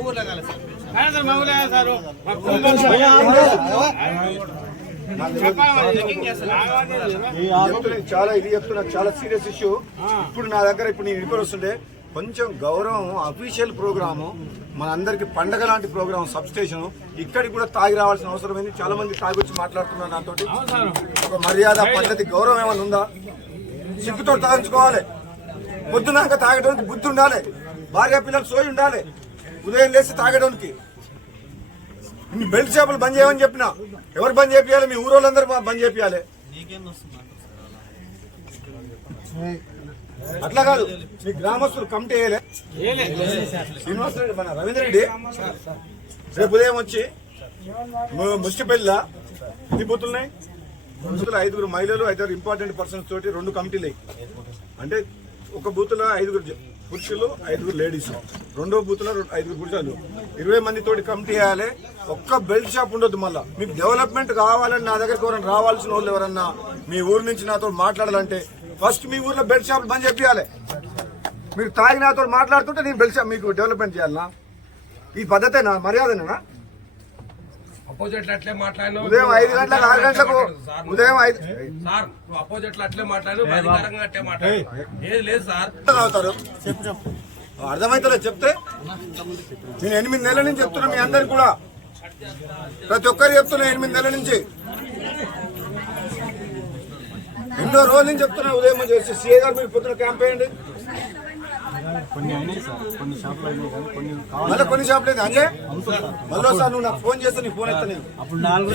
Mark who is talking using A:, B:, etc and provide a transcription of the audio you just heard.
A: ఊర్లో కాలేదు sir?
B: Sir.
C: చాలా ఇది చెప్తున్నా చాలా సీరియస్ ఇష్యూ. ఇప్పుడు నా దగ్గర ఇప్పుడు నేను ఇంటికి వస్తుంటే కొంచెం గౌరవం అఫీషియల్ ప్రోగ్రాము మన అందరికి పండగ లాంటి ప్రోగ్రామ్ సబ్ స్టేషన్ ఇక్కడికి కూడా తాగి రావాల్సిన అవసరం ఏంది చాలా మంది తాగి వచ్చి మాట్లాడుతున్నారు నాతో ఒక మర్యాద పద్ధతి గౌరవం ఏమైనా ఉందా? సిగ్గుతో తాగించుకోవాలి. పొద్దునాక తాగడానికి బుద్ధి ఉండాలి. భార్య పిల్లలు సోయి ఉండాలి. ఉదయం లేచి తాగడానికి ఇన్ని బెల్ట్ షాపులు బంద్ చేయమని చెప్పిన ఎవరు బంద్ చేయాలి మీ ఊరోళ్ళందరూ బంద్ చేయాలి అట్లా కాదు మీ గ్రామస్తులు కమిటీ వేయలే. మన రవీంద్ర రెడ్డి రేపు ఉదయం వచ్చి ము- ముష్టిపల్లిలో ఎన్ని బూతులున్నాయి ఐదుగురు మహిళలు ఐదారు ఇంపార్టెంట్ పర్సన్స్ తోటి రెండు కమిటీలు అంటే ఒక బూత్లో ఐదుగురు పురుషులు ఐదుగురు లేడీస్. రెండో బూత్లో ఐదుగురు పురుషులు ఇరవై మంది తోటి కమిటీ వేయాలి ఒక్క బెల్ట్ షాప్ ఉండొద్దు మళ్ళా. మీకు డెవలప్మెంట్ కావాలని నా దగ్గరకు ఎవరైనా రావాల్సిన వాళ్ళు ఎవరన్నా మీ ఊరు నుంచి నాతో మాట్లాడాలంటే ఫస్ట్ మీ ఊర్లో బెల్ట్ షాప్ బంద్ చెప్పాలి మీరు తాగి నాతో మాట్లాడుతుంటే నేను బెల్ట్ షాప్ మీకు డెవలప్మెంట్ చేయాలనా? ఈ పద్ధతేనా? మర్యాదనేనా?
D: అపోజిట్ అట్లే మాట్లాడినావు.
C: ఉదయం ఐదు గంటలకు ఆరు గంటలకు ఉదయం ఐదు
D: సార్ నువ్వు అపోజిట్ అట్లే అధికారంగా అట్లే మాట్లాడు. ఏది లేదు సార్.
C: అవుతారు చెప్తే? నేను ఎనిమిది నెలల నుంచి చెప్తున్నా మీ అందరికి కూడా. ప్రతి ఒక్కరు చెప్తున్నా ఎనిమిది నెలల నుంచి. ఎన్నో రోజుల నుంచి చెప్తున్నా ఉదయం చేసి సీఏ గారు మీరు పొద్దున క్యాంప్ వేయండి.
E: కొన్ని అయినాయి సార్. కొన్ని షాపులు అయినాయి కానీ కొన్ని కావాలి
C: మళ్ళీ కొన్ని షాపులు అంజే మళ్ళీ సార్. నువ్వు నాకు ఫోన్ చేస్తే నీ ఫోన్ ఎత్తా నేను.
E: అప్పుడు నాలుగు